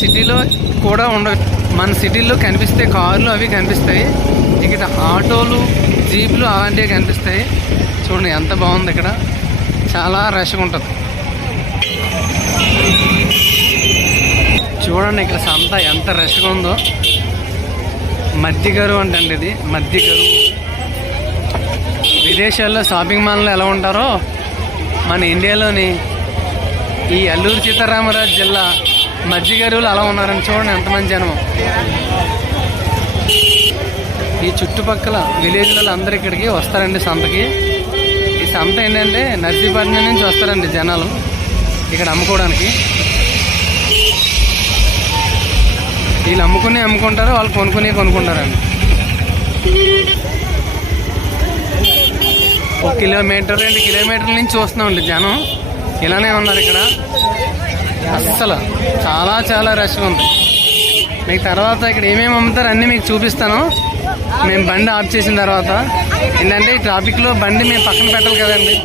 సిటీలో కూడా ఉండ మన సిటీలో కనిపిస్తే కార్లు అవి కనిపిస్తాయి. ఇక్కడ ఆటోలు జీపులు అలాంటివి కనిపిస్తాయి. చూడండి ఎంత బాగుంది ఇక్కడ. చాలా రష్గా ఉంటుంది. చూడండి ఇక్కడ సంత ఎంత రష్గా ఉందో. మధ్యగరు అంటండి ఇది. మధ్యగరు విదేశాల్లో షాపింగ్ మాల్లో ఎలా ఉంటారో మన ఇండియాలోని ఈ అల్లూరు సీతారామరాజు జిల్లా మధ్యగరువులు అలా ఉన్నారని చూడండి ఎంతమంది జనం. ఈ చుట్టుపక్కల విలేజ్లలో అందరు ఇక్కడికి వస్తారండి సంతకి. ఈ సంత ఏంటంటే నర్సీపట్నం నుంచి వస్తారండి జనాలు ఇక్కడ అమ్ముకోవడానికి. వీళ్ళు అమ్ముకుని అమ్ముకుంటారు వాళ్ళు కొనుక్కుని కొనుక్కుంటారండి. ఒక కిలోమీటర్ రెండు కిలోమీటర్ల నుంచి చూస్తున్నామండి జనం. ఇలానే ఉన్నారు ఇక్కడ. అస్సలు చాలా చాలా రష్గా ఉంది. మీకు తర్వాత ఇక్కడ ఏమేమి అమ్ముతారు అన్నీ మీకు చూపిస్తాను. మేము బండి ఆఫ్ చేసిన తర్వాత. ఏంటంటే ఈ ట్రాఫిక్లో బండి మేము పక్కన పెట్టాలి కదండి.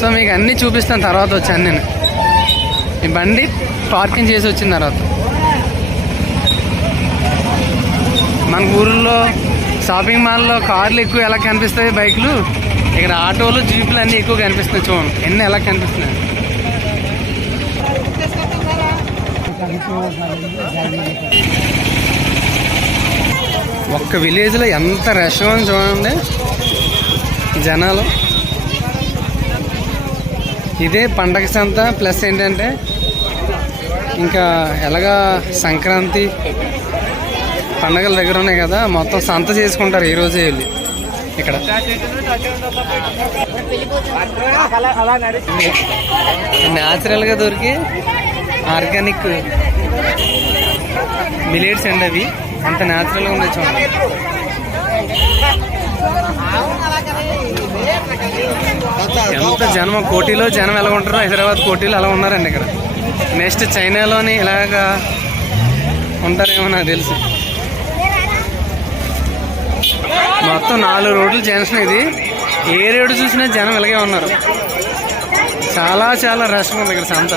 సో మీకు అన్నీ చూపిస్తాను తర్వాత వచ్చాను నేను ఈ బండి పార్కింగ్ చేసి వచ్చిన తర్వాత. మన ఊళ్ళో షాపింగ్ మాల్లో కార్లు ఎక్కువ ఎలా కనిపిస్తాయి బైకులు? ఇక్కడ ఆటోలు జీపులు అన్నీ ఎక్కువ కనిపిస్తున్నాయి చూడండి. ఎన్ని ఎలా కనిపిస్తున్నాయి? ఒక్క విలేజ్లో ఎంత రష్ ఉంది చూడండి. జనాలు. ఇదే పండగ సంత ప్లస్ ఏంటంటే ఇంకా ఎలాగా సంక్రాంతి పండగల దగ్గర ఉన్నాయి కదా మొత్తం సంత చేసుకుంటారు ఈ రోజే వెళ్ళి. ఇక్కడ. న్యాచురల్గా దొరికి. ఆర్గానిక్ మిలేట్స్ అండి అవి. అంత న్యాచురల్గా ఉండే చూడండి. ఎంత జనం కోటిలో జనం ఎలా ఉంటారో హైదరాబాద్ కోటిలో అలా ఉన్నారండి ఇక్కడ. నెక్స్ట్ చైనాలోని ఇలాగా ఉంటారేమో నాకు తెలుసు. మొత్తం నాలుగు రోడ్లు జంక్షన్ ఇది. ఏ రోడ్డు చూసినా జనం ఇలాగే ఉన్నారు. చాలా చాలా రష్గా ఉంది ఇక్కడ సంత.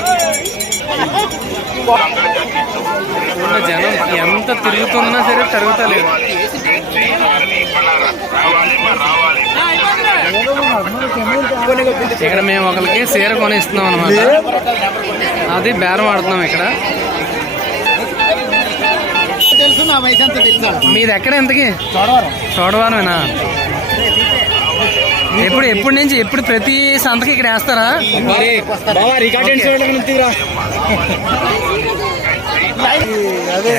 జనం ఎంత తిరుగుతున్నా సరే తిరుగుతలేదు. ఇక్కడ మేము ఒకరికి చీర కొనిస్తున్నాం అనమాట అది బేరం ఆడుతున్నాం ఇక్కడ. మీది ఎక్కడ ఎంతకి చూడవరం. చూడవానమేనా ఎప్పుడు ఎప్పటి నుంచి ఎప్పుడు ప్రతి సంతకి ఇక్కడ వేస్తారా?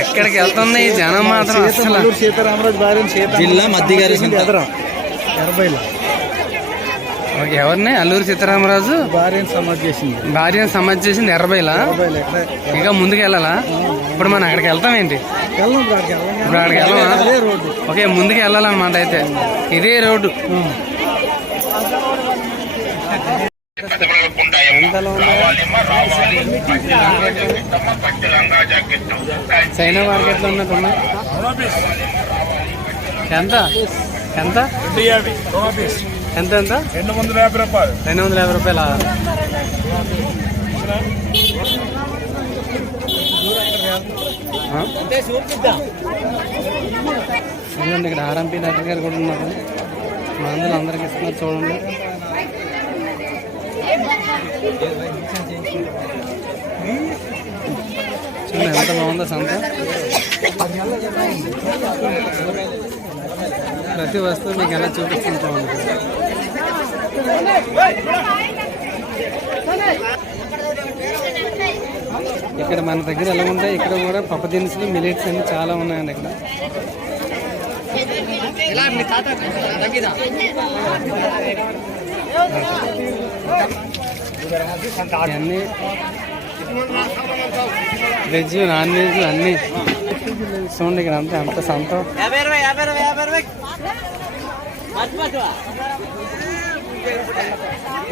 ఎక్కడికి వెళ్తుంది? ఈ జనం మాత్రం అసలు అల్లూరు సీతారామరాజు భార్య సీత జిల్లా మధ్యగారి ఎనభైలో. ఎవరిని? అల్లూరి సీతారామరాజు? భార్యను సమాధి చేసింది. భార్యను సమాధి చేసింది ఎర్రబైలా ఇంకా ముందుకు వెళ్ళాలా? ఇప్పుడు మనం అక్కడికి వెళ్తాం ఏంటి? ఇప్పుడు అక్కడికి వెళ్ళం. ఇప్పుడు అక్కడికి వెళ్ళమా అదే రోడ్డు. ఓకే ముందుకు వెళ్ళాలన్నమాట అయితే. ఇదే రోడ్డు. ఎంతలో ఉన్నాయా? చైనా మార్కెట్లో ఉన్నట్టు ఉన్నాయి ఎంత? ఎంత? ఎంత ఎంత? రెండు వందల యాభై రూపాయలు? రెండు వందల యాభై రూపాయల చూడండి ఇక్కడ ఆర్ఎంపీ డాక్టర్ గారు కూడా ఉన్నారు. మందులు అందరికి ఇస్తున్నారు చూడండి. ఎంత బాగుందో సంత ప్రతి వస్తువు మీకు ఎలా చూపిస్తుంది ఇక్కడ మన దగ్గర ఎలా ఉంటాయి? ఇక్కడ కూడా పప్పు దినుసులు మిలెట్స్ అన్ని చాలా ఉన్నాయండి ఇక్కడ. అన్నీ వెజ్ నాన్ వెజ్ అన్నీ చూడండి ఇక్కడ అంతా అంత సంతం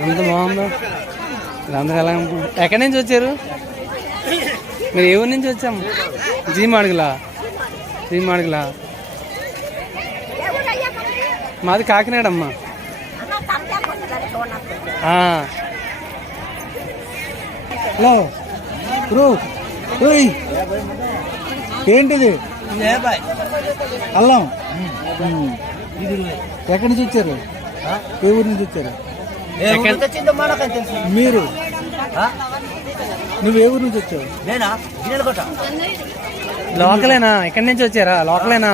ఎంత బాగుందో. వీళ్ళందరూ ఎలా? ఎక్కడి నుంచి వచ్చారు? మీరు ఏ ఊరి నుంచి వచ్చాము? జీ మాడుగులా జీ మాడుగులా మాది కాకినాడ అమ్మా ఆ. హలో బ్రో ఏంటిది? అల్లం. ఎక్కడి నుంచి వచ్చారు? ఏ ఊరు నుంచి వచ్చారు? మీరు? నువ్వు ఏ ఊరు నుంచి వచ్చావు? లోకలేనా? ఎక్కడి నుంచి వచ్చారా? లోకలేనా?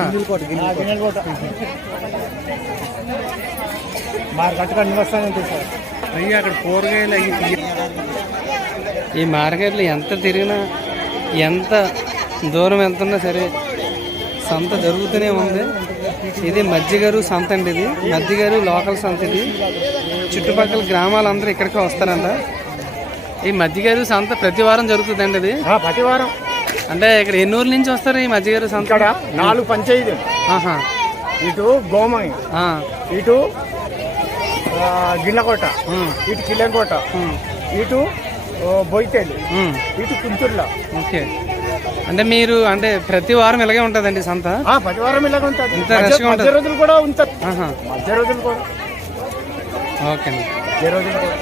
అయ్యి అక్కడ కూరగాయలు అయ్యి ఈ మార్కెట్లో ఎంత తిరిగినా ఎంత దూరం వెళ్తున్నా సరే సంత జరుగుతూనే ఉంది. ఇది మధ్యగారు సంత అండి ఇది. మధ్యగారు లోకల్ సంత ఇది. చుట్టుపక్కల గ్రామాలందరూ ఇక్కడికే వస్తారంట. ఈ మధ్యగారు సంత ప్రతి వారం జరుగుతుందండి ఇది. ప్రతి వారం. అంటే ఇక్కడ ఎన్ని ఊర్ల నుంచి వస్తారు ఈ మధ్యగారు సంత? నాలుగు పంచాయతీ ఆహా. ఇటు గోమై ఆ, ఇటు గిన్నెకోట. ఇటు కిల్లెంకోట ఉమ్, ఇటు బొయితేలు. ఇటు కుంటూరులో ఓకే. అంటే మీరు అంటే ప్రతి వారం ఇలాగే ఉంటుందండి సంత? ప్రతి వారం ఇలాగ ఉంటుంది. ఇంత రష్గా ఉంటుంది. రోజులు కూడా ఉంటుంది. మధ్య రోజులు కూడా. ఓకే అండి. మధ్య రోజులు కూడా.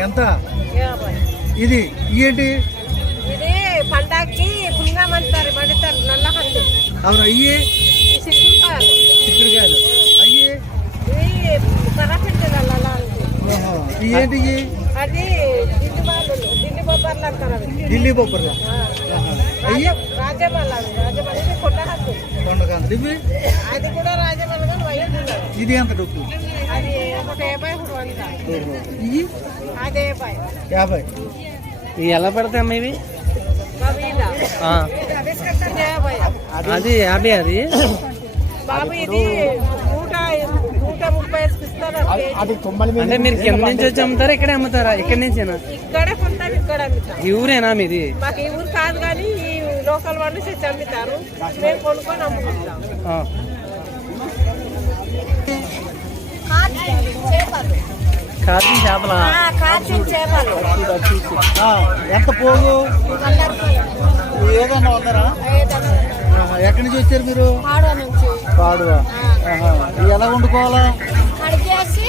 ఎంత. ఇది ఏంటి ఇది పండక్కి పుంగం అంటారు పడతారు నల్ల అవును అయ్యి చిక్కుడుకాయలు. అయ్యి ఏంటి? అది దిండి దిండి బొబ్బర్లు అంటారు బొబ్బర్లు. అయ్యి రాజమల్ల అది రాజమల్ల ఇది ఇవి? అది కూడా రాజమల్ల కానీ వైట్ ఉన్నది ఇది ఎంత డబ్బు అది యాభై అదే యాభై. యాభై. ఇవి ఎలా పడతాయి ఇవి? అది యాభై అది? బాబు ఇది నూట నూట ముప్పై ఇస్తారు అది అంటే మీరు కింద నుంచి వచ్చి అమ్ముతారా ఇక్కడే అమ్ముతారా? ఇక్కడి నుంచేనా? ఇక్కడే కొంటాం ఇక్కడ అమ్ముతాం ఈ ఊరేనా మీది? మాకు ఈ ఊరు కాదు కానీ లోకల్ వాళ్ళు తెచ్చి అమ్ముతారు మేము కొనుక్కొని అమ్ముకుంటాం. కాచిన చేపలు? ఎంత పోగు? ఏదన్నా వందరా ఆహా. ఎక్కడి నుంచి వచ్చారు మీరు? పాడువా ఎలా వండుకోవాలా? కడిగేసి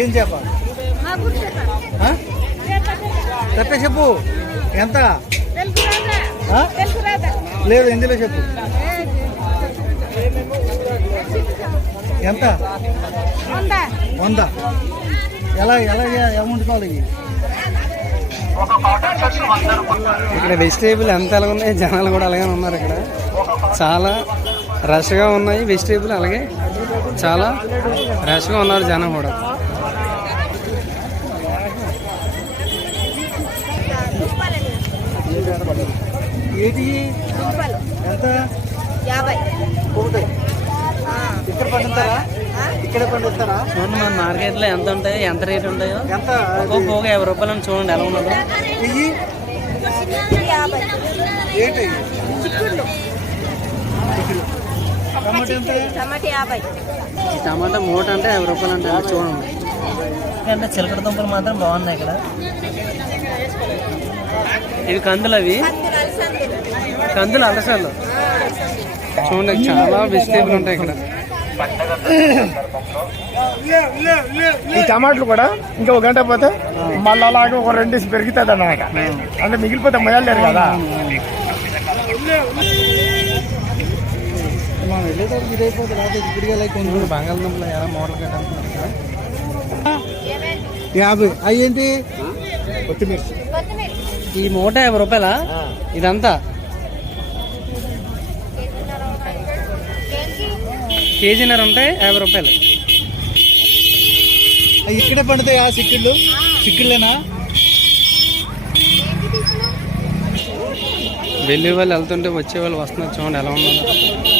ఏం చేప? చెప్పు ఎంత? లేదు ఎందులో చెప్పు. ఎంత? వంద. ఎలా ఎలా వండుకోవాలి ఇవి ఇక్కడ వెజిటేబుల్ ఎంత ఎలా ఉన్నాయి జనాలు కూడా అలాగే ఉన్నారు ఇక్కడ. చాలా రష్గా ఉన్నాయి వెజిటేబుల్ అలాగే చాలా రష్గా ఉన్నారు జనం కూడా. ఏంటి ఎంత? యాభై. ఒకటి. ఇక్కడ పండిస్తారా ఇక్కడ పండిస్తారా చూడండి మన మార్కెట్లో ఎంత ఉంటాయో ఎంత రేట్ ఉంటాయో. ఎంత? ఒక్కో పోగా యాభై రూపాయలు చూడండి ఎలా ఉన్నదో. ఏంటి? టమాటా టమాటా యాభై. ఈ టమాటా మూట అంటే యాభై రూపాయలు అంటే చూడండి. అంటే చిలకడ దుంపలు మాత్రం బాగున్నాయి ఇక్కడ. ఇవి కందులు అవి? కందులు అలసాలు చూడండి చాలా వెజిటేబుల్ ఉంటాయి ఇక్కడ. ఈ టమాటాలు కూడా ఇంకా ఒక గంట పోతే మళ్ళీ అలాగే ఒక రెండు పెరుగుతుంది అన్నమాట. అంటే మిగిలిపోతే మొదలలేరు కదా. చూడండి బంగాళదుంపలు ఎలా మోడల్ కట్టేస్తున్నారు ఇక్కడ యాభై. అవి ఏంటి? కొత్తిమీర. ఈ మూట యాభై రూపాయలా? ఇదంతా? కేజీన్నర ఉంటాయి యాభై రూపాయలు. అవి ఇక్కడే పండుతాయి ఆ సిక్కుళ్ళు సిక్కుళ్ళేనా వెళ్ళే వాళ్ళు వెళ్తుంటే వచ్చే వాళ్ళు వస్తున్నారు చూడండి ఎలా ఉన్నారు